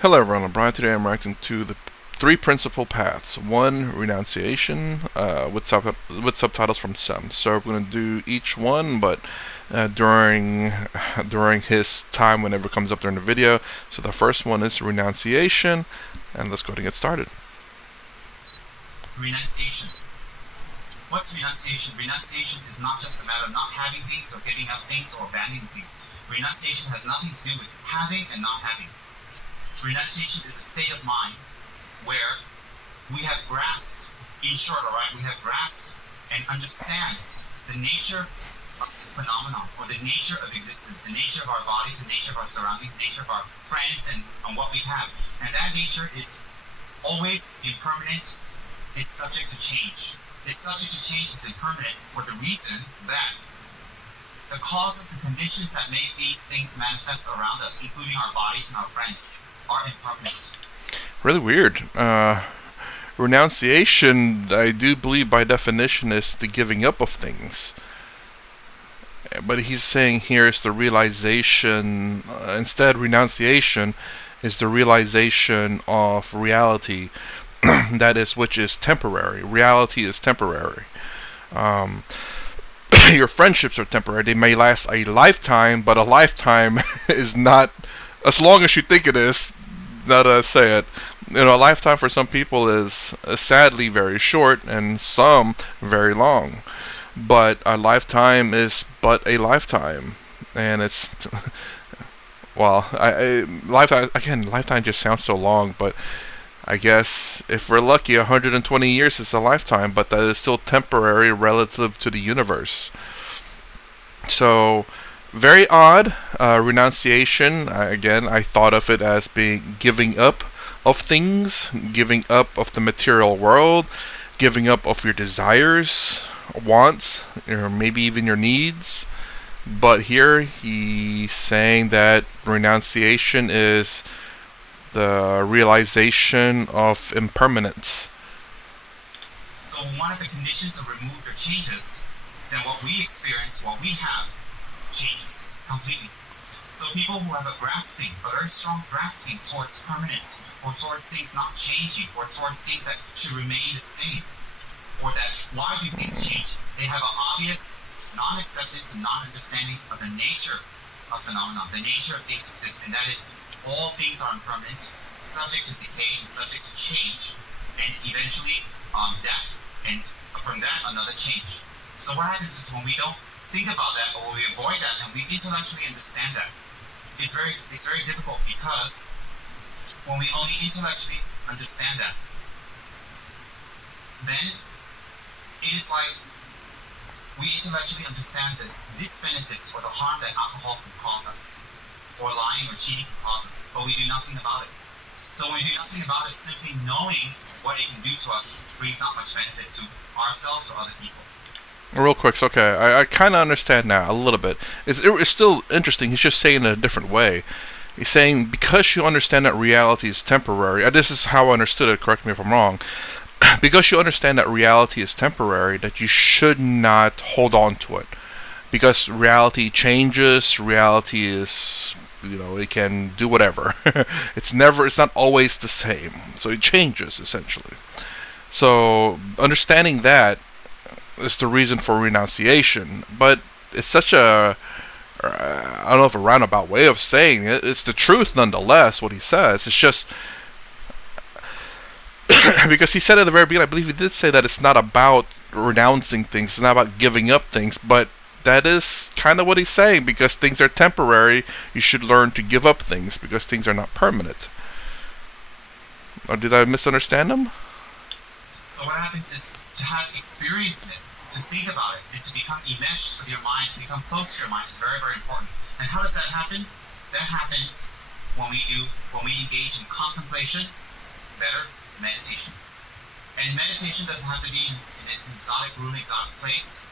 Hello everyone, I'm Brian. Today I'm reacting to the three principal paths. One, Renunciation, with subtitles from Tsem. So we're going to do each one, but during his time whenever it comes up during the video. So the first one is Renunciation, and let's go ahead and get started. Renunciation. What's renunciation? Renunciation is not just a matter of not having things or giving up things or abandoning things. Renunciation has nothing to do with having and not having. Renunciation is a state of mind where we have grasped, in short, we have grasped and understand the nature of the phenomenon, or the nature of existence, the nature of our bodies, the nature of our surroundings, the nature of our friends, and what we have. And that nature is always impermanent, it's subject to change. It's subject to change, it's impermanent, for the reason that the causes and conditions that make these things manifest around us, including our bodies and our friends, are impermanent. Really weird. Renunciation, I do believe by definition, is the giving up of things. But he's saying here is the realization, instead, renunciation is the realization of reality, that is, which is temporary. Reality is temporary. Um, your friendships are temporary. They may last a lifetime, but a lifetime is not as long as you think it is. Now that I say it, a lifetime for some people is sadly very short, and some very long. But a lifetime is but a lifetime, and it's well, lifetime just sounds so long, but I guess if we're lucky, 120 years is a lifetime, but that is still temporary relative to the universe. So, very odd. Renunciation, again, I thought of it as being giving up of things, giving up of the material world, giving up of your desires, wants, or maybe even your needs. But here he's saying that renunciation is the realization of impermanence. So one of the conditions of removed or changes, then what we experience, what we have, changes completely. So people who have a very strong grasping towards permanence, or towards things not changing, or towards things that should remain the same, or that why do things change? They have an obvious non-acceptance and non-understanding of the nature of phenomena, the nature of things exist, and that is all things are impermanent, subject to decay and subject to change, and eventually death, and from that another change. So what happens is when we don't think about that, or we avoid that, and we intellectually understand that, it's very difficult, because when we only intellectually understand that, then it is like we intellectually understand the disbenefits or the harm that alcohol can cause us, or lying or cheating can cause us, but we do nothing about it. So when we do nothing about it, simply knowing what it can do to us brings not much benefit to ourselves or other people. Real quick, so okay, I kind of understand now a little bit. It's still interesting. He's just saying it in a different way. He's saying because you understand that reality is temporary. This is how I understood it. Correct me if I'm wrong. Because you understand that reality is temporary, that you should not hold on to it. Because reality changes. Reality is, it can do whatever. It's not always the same. So it changes essentially. So understanding that is the reason for renunciation, but it's such a I don't know if a roundabout way of saying it. It's the truth nonetheless. What he says, it's just because he said at the very beginning, I believe he did say that it's not about renouncing things, it's not about giving up things, but that is kind of what he's saying. Because things are temporary, you should learn to give up things because things are not permanent. Or did I misunderstand him? So what happens is to have experienced it, to think about it, and to become enmeshed with your mind, to become close to your mind, is very, very important. And how does that happen? That happens when we engage in contemplation, better, meditation. And meditation doesn't have to be in an exotic room, exotic place,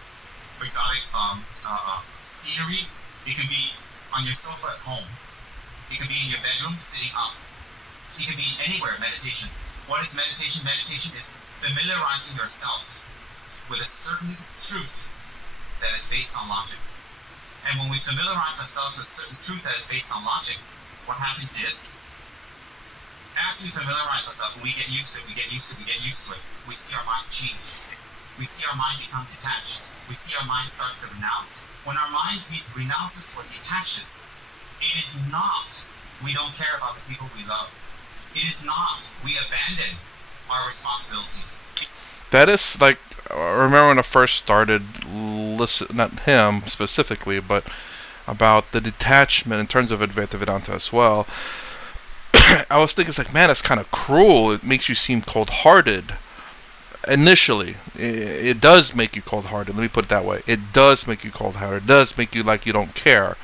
or exotic scenery. It can be on your sofa at home. It can be in your bedroom, sitting up. It can be anywhere, meditation. What is meditation? Meditation is familiarizing yourself with a certain truth that is based on logic. And when we familiarize ourselves with a certain truth that is based on logic, what happens is as we familiarize ourselves, we get used to it, we get used to it, we get used to it, we see our mind change. We see our mind become detached. We see our mind starts to renounce. When our mind renounces or detaches, it is not we don't care about the people we love. It is not we abandon our responsibilities. That is like, I remember when I first started listen, not him specifically, but about the detachment in terms of Advaita Vedanta as well. I was thinking, it's like, man, it's kind of cruel. It makes you seem cold-hearted. Initially, it does make you cold-hearted. Let me put it that way. It does make you cold-hearted. It does make you like you don't care.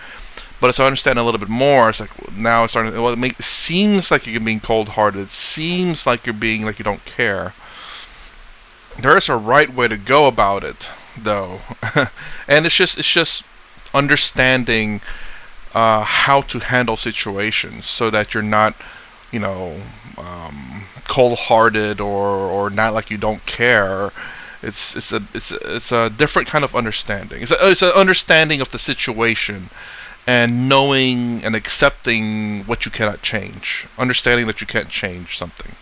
But as I understand a little bit more, it's like now it's starting. Well, it seems like you're being cold-hearted. It seems like you're being like you don't care. There is a right way to go about it, though, and it's just understanding how to handle situations so that you're not, you know, cold-hearted or not like you don't care. It's a different kind of understanding. It's an understanding of the situation and knowing and accepting what you cannot change. Understanding that you can't change something.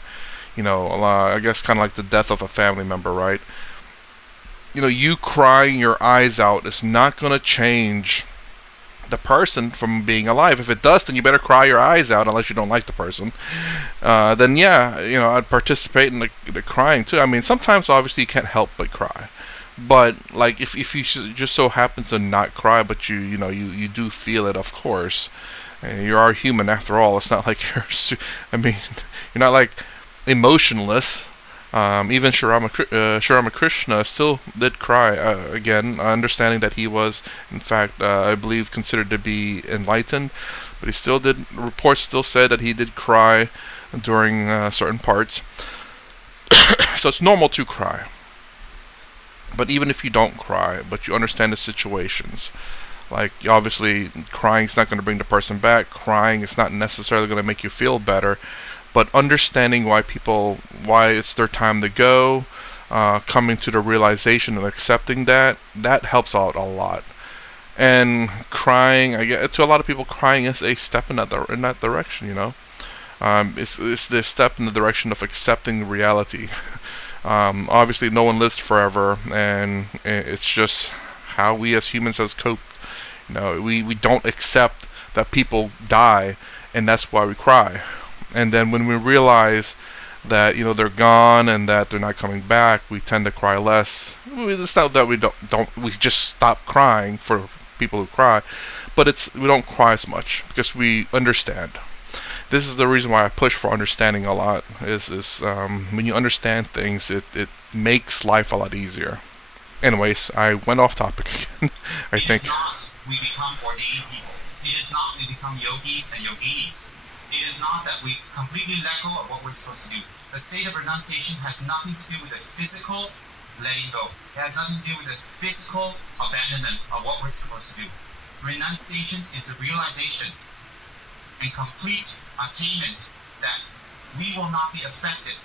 I guess kind of like the death of a family member, right? You crying your eyes out is not going to change the person from being alive. If it does, then you better cry your eyes out, unless you don't like the person. Then yeah, I'd participate in the crying too. I mean, sometimes obviously you can't help but cry. But like if you just so happen to not cry, but you do feel it, of course. And you are human after all. It's not like I mean, you're not like emotionless. Even Sri Krishna still did cry, again, understanding that he was, in fact, I believe, considered to be enlightened, but he still did. Reports still said that he did cry during certain parts. So it's normal to cry. But even if you don't cry, but you understand the situations, like obviously crying is not going to bring the person back. Crying is not necessarily going to make you feel better. But understanding why it's their time to go, coming to the realization and accepting that helps out a lot. And crying, I guess, to a lot of people, crying is a step in that direction. It's the step in the direction of accepting reality. Obviously, no one lives forever, and it's just how we as humans has coped. We don't accept that people die, and that's why we cry. And then when we realize that they're gone and that they're not coming back, we tend to cry less. It's not that we just stop crying for people who cry, but we don't cry as much because we understand. This is the reason why I push for understanding a lot. Is when you understand things, it makes life a lot easier. Anyways, I went off topic again. I think. It is not we become ordained people. It is not we become yogis and yoginis. It is not that we completely let go of what we're supposed to do. The state of renunciation has nothing to do with the physical letting go. It has nothing to do with the physical abandonment of what we're supposed to do. Renunciation is the realization and complete attainment that we will not be affected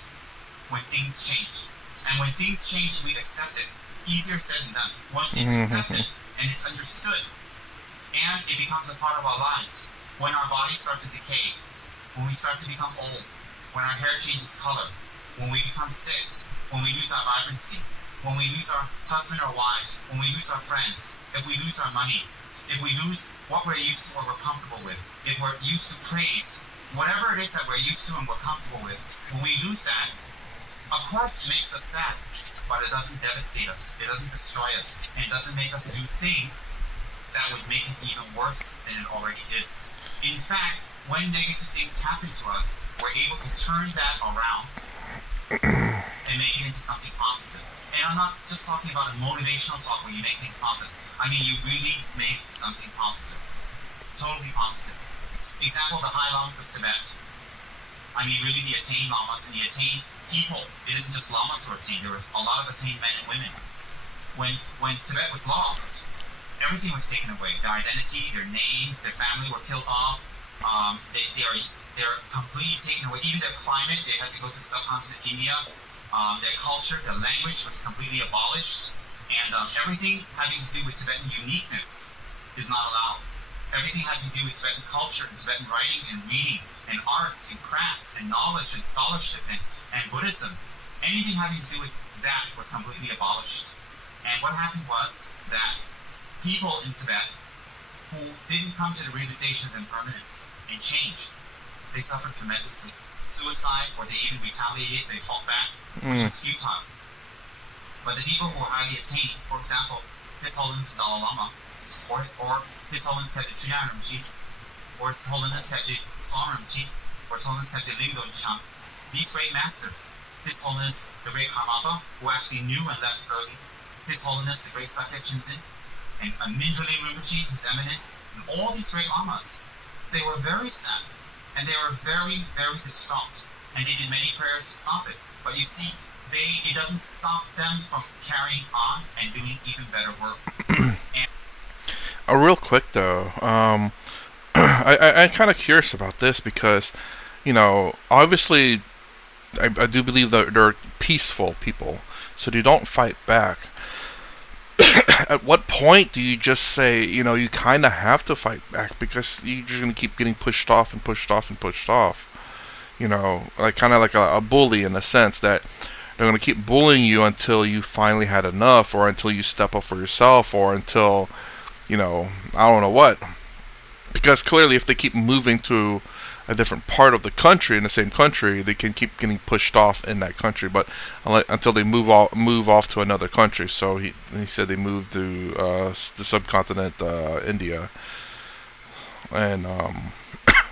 when things change. And when things change, we accept it. Easier said than done. When it's accepted and it's understood, and it becomes a part of our lives, when our bodies start to decay, when we start to become old, when our hair changes color, when we become sick, when we lose our vibrancy, when we lose our husband or wives, when we lose our friends, if we lose our money, if we lose what we're used to or we're comfortable with, if we're used to praise, whatever it is that we're used to and we're comfortable with, when we lose that, of course it makes us sad, but it doesn't devastate us, it doesn't destroy us, and it doesn't make us do things that would make it even worse than it already is. In fact, when negative things happen to us, we're able to turn that around and make it into something positive. And I'm not just talking about a motivational talk where you make things positive. I mean, you really make something positive. Totally positive. Example, the High Lamas of Tibet. I mean, really the attained lamas and the attained people. It isn't just lamas who are attained. There were a lot of attained men and women. When Tibet was lost, everything was taken away. Their identity, their names, their family were killed off. They're completely taken away. Even their climate, they had to go to subcontinent India. Their culture, their language was completely abolished. And everything having to do with Tibetan uniqueness is not allowed. Everything had to do with Tibetan culture and Tibetan writing and reading and arts and crafts and knowledge and scholarship and Buddhism. Anything having to do with that was completely abolished. And what happened was that people in Tibet who didn't come to the realization of impermanence and change, they suffered tremendously. Suicide, or they even retaliated, they fought back, which was futile. But the people who were highly attained, for example, His Holiness the Dalai Lama, or His Holiness Tete Chuyan Rinpoche, or His Holiness Tete Son Rinpoche, or His Holiness Tete Lingdo Jichan, these great masters, His Holiness the Great Karmapa, who actually knew and left early, His Holiness the Great Sakya Chinzin, and Mindraling Rinpoche, His Eminence, and all these great lamas, they were very sad, and they were very, very distraught, and they did many prayers to stop it. But you see, it doesn't stop them from carrying on and doing even better work. Real quick though, I'm kind of curious about this because, obviously, I do believe that they're peaceful people, so they don't fight back. At what point do you just say, you kind of have to fight back because you're just going to keep getting pushed off and pushed off and pushed off? Like kind of like a bully in a sense that they're going to keep bullying you until you finally had enough, or until you step up for yourself, or until, I don't know what. Because clearly if they keep moving to a different part of the country, in the same country, they can keep getting pushed off in that country, but until they move off to another country. So he said they moved to the subcontinent, India, and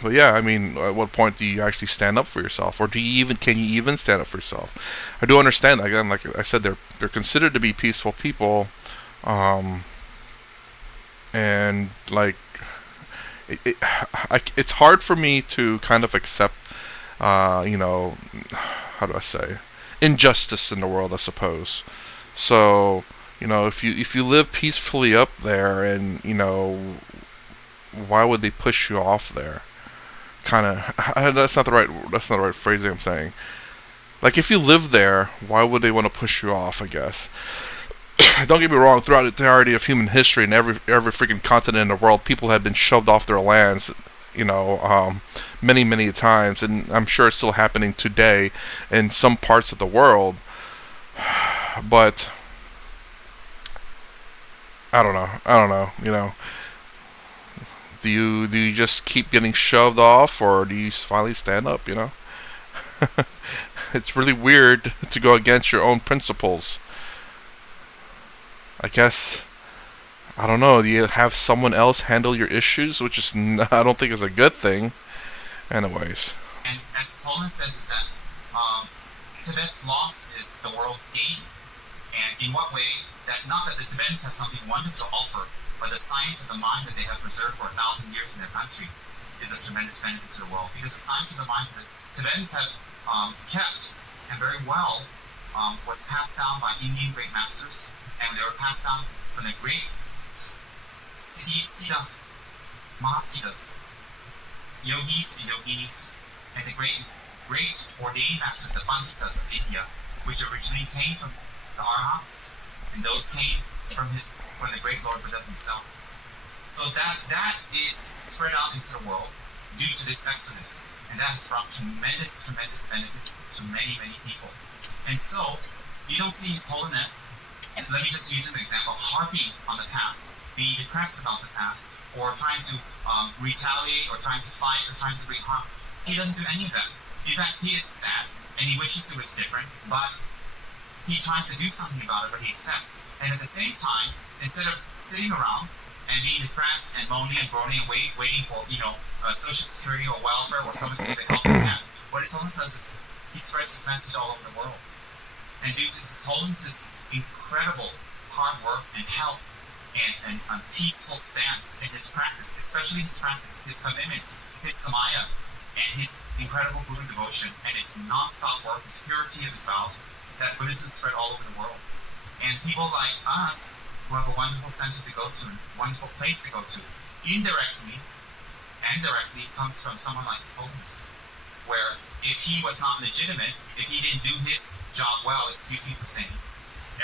but yeah, I mean, at what point do you actually stand up for yourself, or can you even stand up for yourself? I do understand, again, like I said, they're considered to be peaceful people, and like. It's hard for me to kind of accept, how do I say, injustice in the world, I suppose. So, if you live peacefully up there, and why would they push you off there? Kind of, that's not the right phrasing I'm saying. Like, if you live there, why would they want to push you off? I guess. Don't get me wrong, throughout the entirety of human history and every freaking continent in the world, people have been shoved off their lands, many, many times, and I'm sure it's still happening today in some parts of the world. But I don't know, do you just keep getting shoved off, or do you finally stand up, It's really weird to go against your own principles. I guess, I don't know, do you have someone else handle your issues, which is, I don't think is a good thing. Anyways. And as His Holiness says, is that Tibet's loss is the world's gain. And in what way? That not that the Tibetans have something wonderful to offer, but the science of the mind that they have preserved for 1,000 years in their country is a tremendous benefit to the world. Because the science of the mind that Tibetans have kept, and very well, was passed down by Indian great masters, and they were passed down from the great Siddhas, Mahasiddhas, yogis and yoginis, and the great ordained masters, the Pandhitas of India, which originally came from the Arhats, and those came from the great Lord Buddha himself. So that is spread out into the world due to this exodus, and that has brought tremendous benefit to many, many people. And so you don't see His Holiness, let me just use an example, harping on the past, being depressed about the past, or trying to retaliate, or trying to fight, or trying to bring harm. He doesn't do any of that. In fact, he is sad, and he wishes it was different, but he tries to do something about it, but he accepts. And at the same time, instead of sitting around and being depressed and moaning and groaning and waiting for, social security or welfare or someone to give the help he can, what His Holiness does is he spreads his message all over the world. And due to His Holiness's incredible hard work and help and peaceful stance in his practice, especially his practice, his commitments, his samaya, and his incredible Buddha devotion, and his non-stop work, his purity of his vows, that Buddhism spread all over the world. And people like us, who have a wonderful center to go to, a wonderful place to go to, indirectly and directly comes from someone like His Holiness, where if he was not legitimate, if he didn't do his job well, excuse me for saying,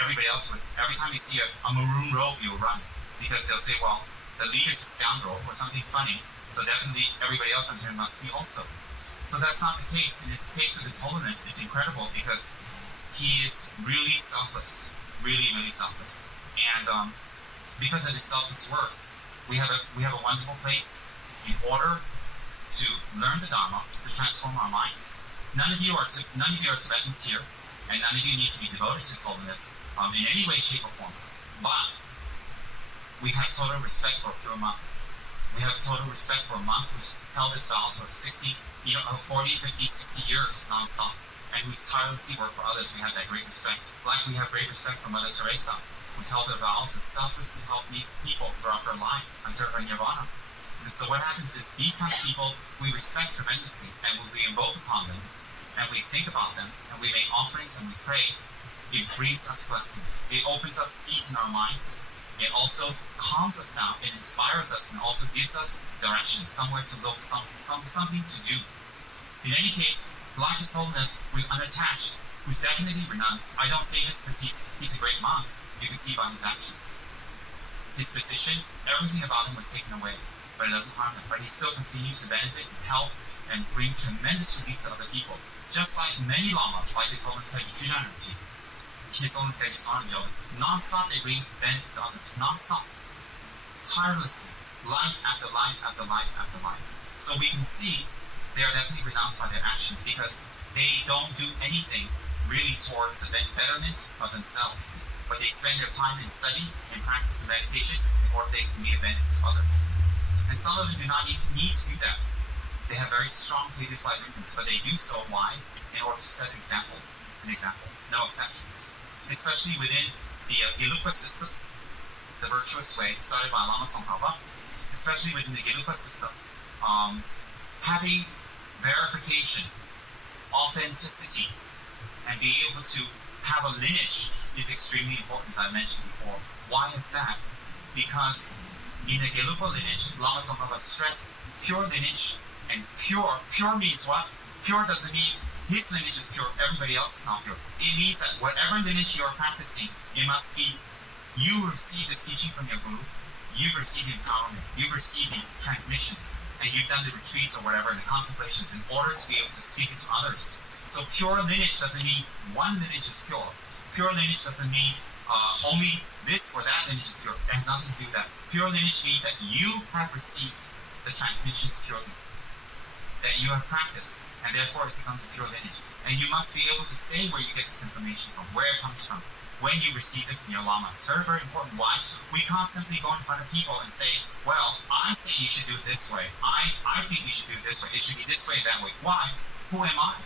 everybody else would. Every time you see a maroon robe, you'll run, because they'll say, well, the leader's a scoundrel or something funny, so definitely everybody else on here must be also. So that's not the case. In this case of His Holiness, it's incredible because he is really selfless, really, really selfless. And because of his selfless work, we have a wonderful place in order to learn the Dharma, to transform our minds. None of you are Tibetans here, and none of you need to be devoted to His Holiness in any way, shape, or form. But we have total respect for a pure monk. We have total respect for a monk who's held his vows for 40, 50, 60 years non-stop, and who's tirelessly worked for others. We have that great respect. Like we have great respect for Mother Teresa, who's held her vows and selflessly helped people throughout her life until her nirvana. And so what happens is these kind of people we respect tremendously, and when we invoke upon them, and we think about them, and we make offerings and we pray, it brings us blessings. It opens up seeds in our minds. It also calms us down. It inspires us and also gives us direction, somewhere to look, something to do. In any case, like His Holiness, who's unattached, who's definitely renounced. I don't say this because he's a great monk. You can see by his actions. His position, everything about him was taken away, but it doesn't harm him. But he still continues to benefit and help and bring tremendous relief to other people. Just like many lamas, like His Holiness Kaiji Chudanerji, His Holiness Kaiji Sonjo, non-stop they bring benefit to others, non-stop, tirelessly, life after life after life after life. So we can see they are definitely renounced by their actions because they don't do anything really towards the betterment of themselves, but they spend their time in study and practice and meditation in order they can be a benefit to others. And some of them do not even need to do that. They have very strong previous life movements, but they do so, why? In order to set an example, no exceptions. Especially within the Gelugpa system, the virtuous way, started by Lama Tsongkhapa, especially within the Gelugpa system, having verification, authenticity, and being able to have a lineage is extremely important, as I mentioned before. Why is that? Because in the Gelugpa lineage, Lama Tsongkhapa stressed pure lineage, and pure means what? Pure doesn't mean his lineage is pure, everybody else is not pure. It means that whatever lineage you are practicing, it must be you receive this teaching from your guru, you've received empowerment, you've received the transmissions, and you've done the retreats or whatever, the contemplations, in order to be able to speak it to others. So pure lineage doesn't mean one lineage is pure. Pure lineage doesn't mean only this or that lineage is pure. It has nothing to do with that. Pure lineage means that you have received the transmissions purely, that you have practiced, and therefore it becomes a pure lineage. And you must be able to say where you get this information from, where it comes from, when you receive it from your Lama. It's very, very important. Why? We can't simply go in front of people and say, well, I say you should do it this way. I think you should do it this way. It should be this way, that way. Why? Who am I?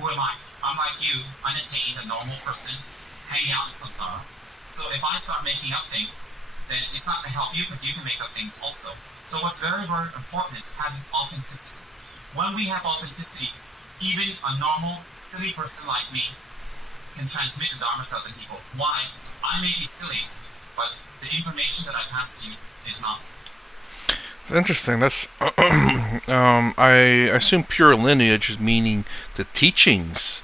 Who am I? I'm like you, unattained, a normal person, hanging out in samsara. So if I start making up things, then it's not going to help you because you can make up things also. So what's very, very important is having authenticity. When we have authenticity, even a normal, silly person like me can transmit the Dharma to other people. Why? I may be silly, but the information that I pass to you is not. It's interesting. That's I assume pure lineage is meaning the teachings,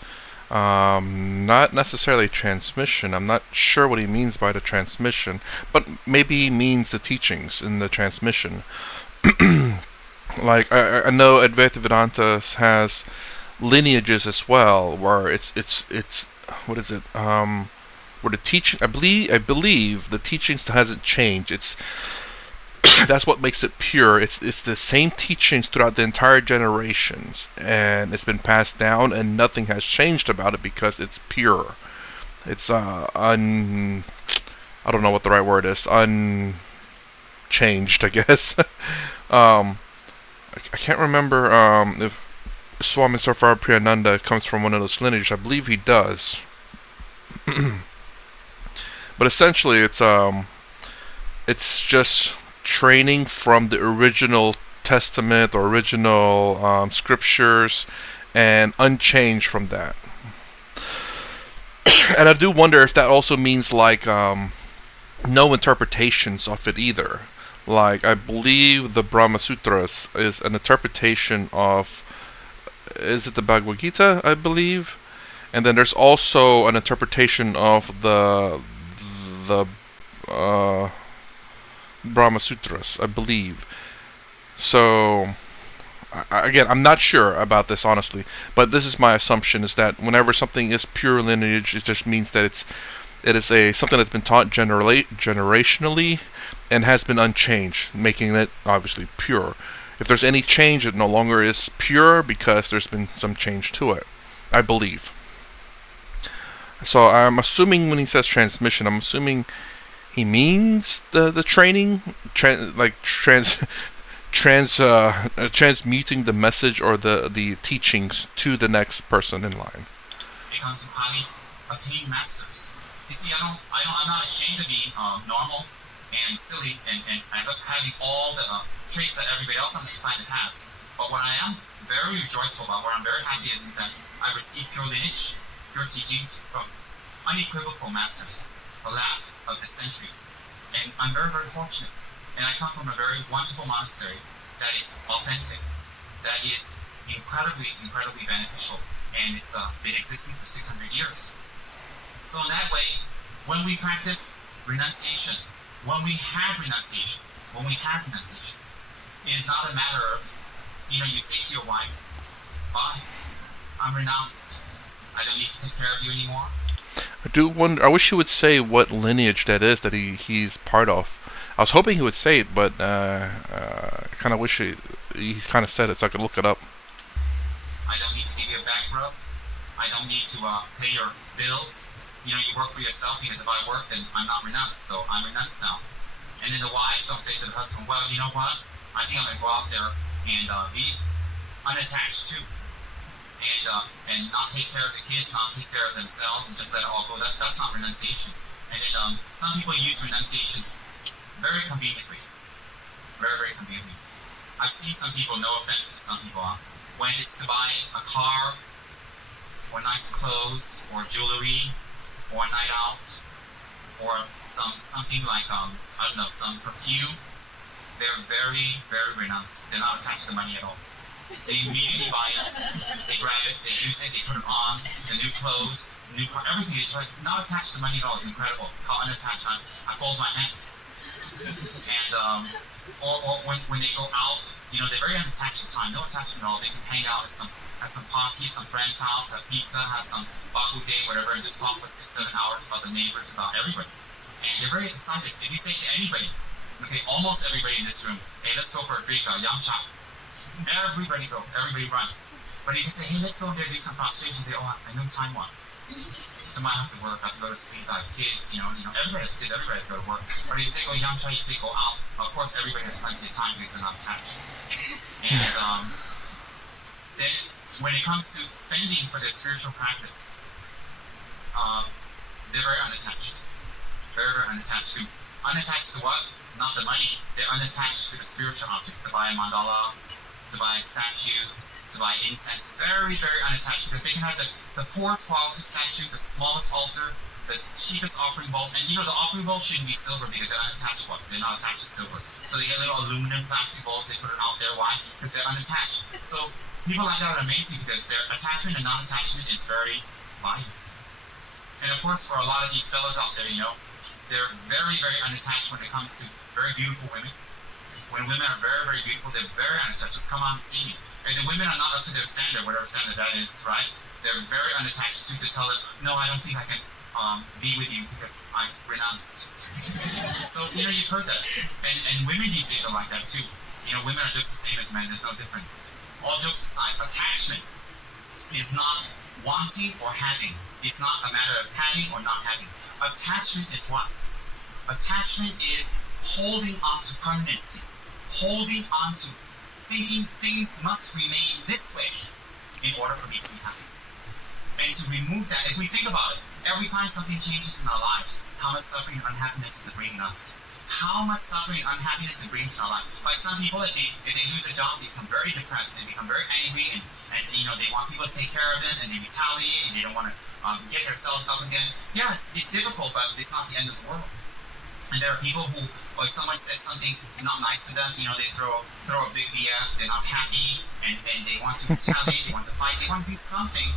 not necessarily transmission. I'm not sure what he means by the transmission, but maybe he means the teachings in the transmission. Like I know Advaita Vedanta has lineages as well, where it's what is it? Where the teaching, I believe the teachings hasn't changed. It's that's what makes it pure. It's the same teachings throughout the entire generations, and it's been passed down, and nothing has changed about it because it's pure. It's I don't know what the right word is. Unchanged, I guess. I can't remember if Swami Sarfara Priyananda comes from one of those lineages. I believe he does. But essentially, it's just training from the original testament or original scriptures, and unchanged from that. And I do wonder if that also means like no interpretations of it either. Like I believe the Brahma Sutras is an interpretation of, is it the Bhagavad Gita? I believe. And then there's also an interpretation of the Brahma Sutras, I believe. So again, I'm not sure about this honestly, but this is my assumption: is that whenever something is pure lineage, it just means that it is a something that's been taught generationally and has been unchanged, making it obviously pure. If there's any change, it no longer is pure because there's been some change to it, I believe. So I'm assuming when he says transmission, I'm assuming he means the training, transmuting the message or the teachings to the next person in line. Becomes to highly attained masters. You see, I'm not ashamed of being normal and silly and having all the traits that everybody else on this planet has. But what I am very rejoiceful about, what I'm very happy is that I received pure lineage, pure teachings from unequivocal masters, the last of this century. And I'm very, very fortunate. And I come from a very wonderful monastery that is authentic, that is incredibly, incredibly beneficial, and it's been existing for 600 years. So in that way, when we practice renunciation, when we have renunciation, it is not a matter of, you say to your wife, bye, I'm renounced. I don't need to take care of you anymore. I do wonder. I wish he would say what lineage that is that he's part of. I was hoping he would say it, but I kind of wish he's kind of said it so I could look it up. I don't need to give you a back rub. I don't need to pay your bills. You work for yourself, because if I work, then I'm not renounced, so I'm renounced now. And then the wives don't say to the husband, well, you know what? I think I'm going to go out there and be unattached too. And not take care of the kids, not take care of themselves, and just let it all go. That's not renunciation. And then some people use renunciation very conveniently. Very, very conveniently. I've seen some people, no offense to some people, when it's to buy a car, or nice clothes, or jewelry, or a night out, or something like, some perfume, they're very, very renounced. They're not attached to the money at all. They immediately buy it, they grab it, they use it, they put it on, the new clothes, new car, everything is like not attached to money at all. It's incredible how unattached I fold my hands. And or when they go out, they're very unattached to time, no attachment at all. They can hang out at some party, some friend's house, have pizza, have some baku day, whatever, and just talk for 6-7 hours about the neighbors, about everybody. And they're very excited. If you say to anybody, okay, almost everybody in this room, hey, let's go for a drink, yum cha. Everybody go, everybody run. But if you say, hey, let's go there, do some prostration, say, oh, I know time wants. So I have to work, I have to go to sleep, I have kids, everybody has kids, everybody has to go to work. Or if you say go yum cha, you say go out. Of course, everybody has plenty of time because they're not attached. And then when it comes to spending for their spiritual practice, they're very unattached. Very, very unattached to. Unattached to what? Not the money. They're unattached to the spiritual objects. To buy a mandala, to buy a statue, to buy incense. Very, very unattached, because they can have the poorest quality statue, the smallest altar, the cheapest offering bowls. And the offering bowls shouldn't be silver because they're unattached. They're not attached to silver. So they get little aluminum plastic bowls, they put it out there. Why? Because they're unattached. So people like that are amazing because their attachment and non-attachment is very biased. And of course, for a lot of these fellows out there, they're very, very unattached when it comes to very beautiful women. When women are very, very beautiful, they're very unattached. Just come on and see me. If the women are not up to their standard, whatever standard that is, right? They're very unattached to tell them, no, I don't think I can be with you because I'm renounced. So, you've heard that. And women these days are like that too. Women are just the same as men. There's no difference. All jokes aside, attachment is not wanting or having. It's not a matter of having or not having. Attachment is what? Attachment is holding on to permanency. Holding on to thinking things must remain this way in order for me to be happy. And to remove that, if we think about it, every time something changes in our lives, how much suffering and unhappiness is it bringing us? How much suffering and unhappiness it brings in our life? Like some people, if they lose a job, they become very depressed, they become very angry, and they want people to take care of them, and they retaliate, and they don't want to get themselves up again. Yeah, it's difficult, but it's not the end of the world. And there are people who, or if someone says something not nice to them, they throw a big BF, they're not happy, and they want to retaliate, they want to fight, they want to do something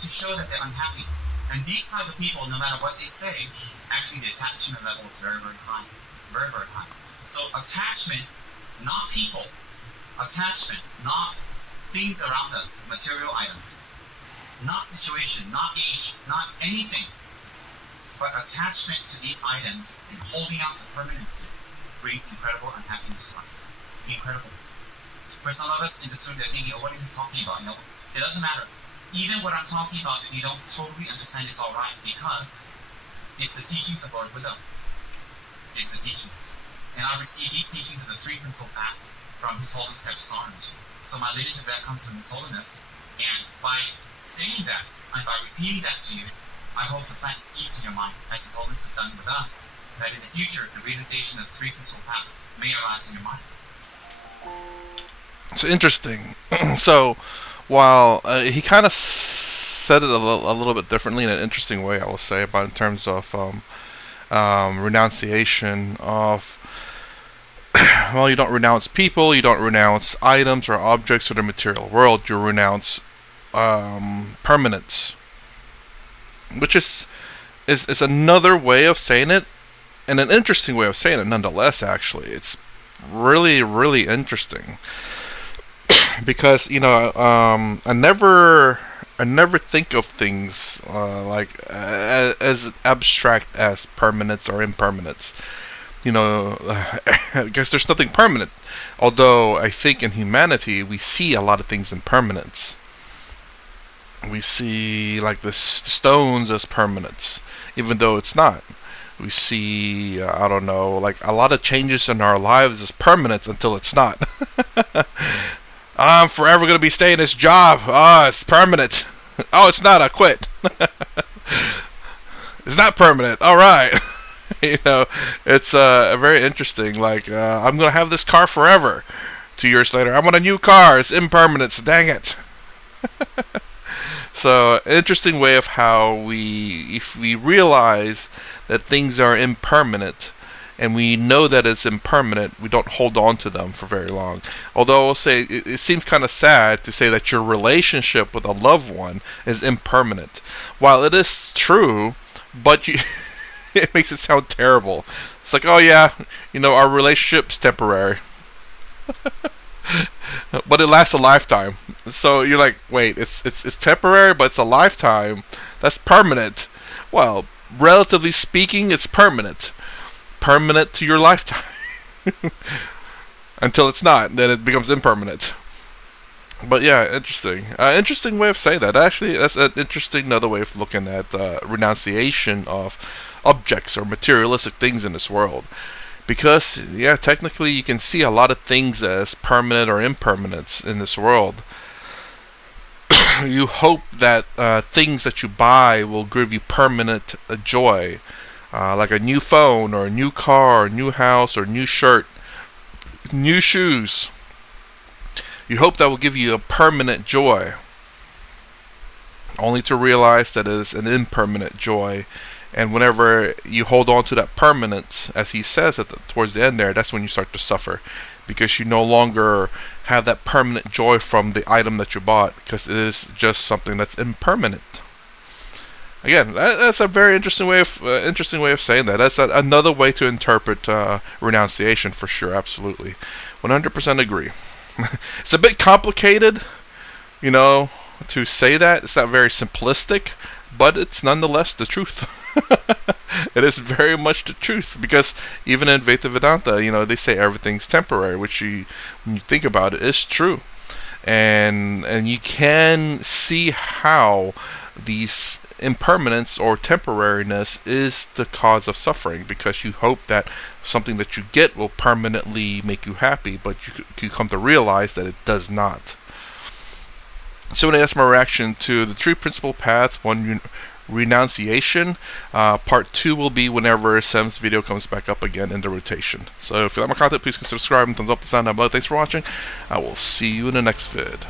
to show that they're unhappy. And these type of people, no matter what they say, actually the attachment level is very, very high. Very, very high. So attachment, not people. Attachment, not things around us, material items. Not situation, not age, not anything. But attachment to these items and holding on to permanency brings incredible unhappiness to us. Incredible. For some of us in this room, they're thinking, oh, what is he talking about? No, it doesn't matter. Even what I'm talking about, if you don't totally understand, it's all right, because it's the teachings of Lord Buddha. It's the teachings. And I received these teachings of the three principal path from His Holiness Sarnaj. So my lineage of that comes from His Holiness. And by saying that, and by repeating that to you, I hope to plant seeds in your mind, as His Holiness has done with us, that in the future, the realization of the three principal paths may arise in your mind. It's interesting. So, while he kind of said it a little bit differently in an interesting way, I will say, about in terms of renunciation of, well, you don't renounce people, you don't renounce items or objects or the material world, you renounce permanence, which is another way of saying it, and an interesting way of saying it nonetheless. Actually, it's really interesting because I never think of things like as abstract as permanence or impermanence. I guess there's nothing permanent, although I think in humanity we see a lot of things in permanence. We see like the stones as permanence, even though it's not. We see, I don't know, like a lot of changes in our lives as permanent until it's not. I'm forever going to be staying in this job. Oh, it's permanent. Oh, it's not. I quit. It's not permanent. All right. It's very interesting. Like, I'm going to have this car forever. 2 years later, I want a new car. It's impermanence. Dang it. So, interesting way of how if we realize that things are impermanent, and we know that it's impermanent, we don't hold on to them for very long. Although I will say, it seems kind of sad to say that your relationship with a loved one is impermanent. While it is true, but it makes it sound terrible. It's like, oh yeah, our relationship's temporary. But it lasts a lifetime. So you're like, wait, it's temporary, but it's a lifetime. That's permanent. Well, relatively speaking, it's permanent. Permanent to your lifetime. Until it's not, then it becomes impermanent. But yeah, interesting. Interesting way of saying that. Actually, that's an interesting another way of looking at renunciation of objects or materialistic things in this world. Because, yeah, technically you can see a lot of things as permanent or impermanent in this world. You hope that things that you buy will give you permanent joy. Like a new phone, or a new car, or a new house, or a new shirt, new shoes. You hope that will give you a permanent joy. Only to realize that it is an impermanent joy. And whenever you hold on to that permanence, as he says towards the end there, that's when you start to suffer. Because you no longer have that permanent joy from the item that you bought, because it is just something that's impermanent. Again, that's a very interesting way of saying that. That's another way to interpret renunciation for sure. Absolutely, 100% agree. It's a bit complicated, to say that. It's not very simplistic, but it's nonetheless the truth. It is very much the truth, because even in Advaita Vedanta, they say everything's temporary, which when you think about it, is true. And you can see how these impermanence or temporariness is the cause of suffering, because you hope that something that you get will permanently make you happy, but you come to realize that it does not. So that's my reaction to the three principal paths. One, renunciation. Part 2 will be whenever Tsem's video comes back up again in the rotation. So if you like my content, please consider subscribing, thumbs up the sound down below. Thanks for watching. I will see you in the next vid.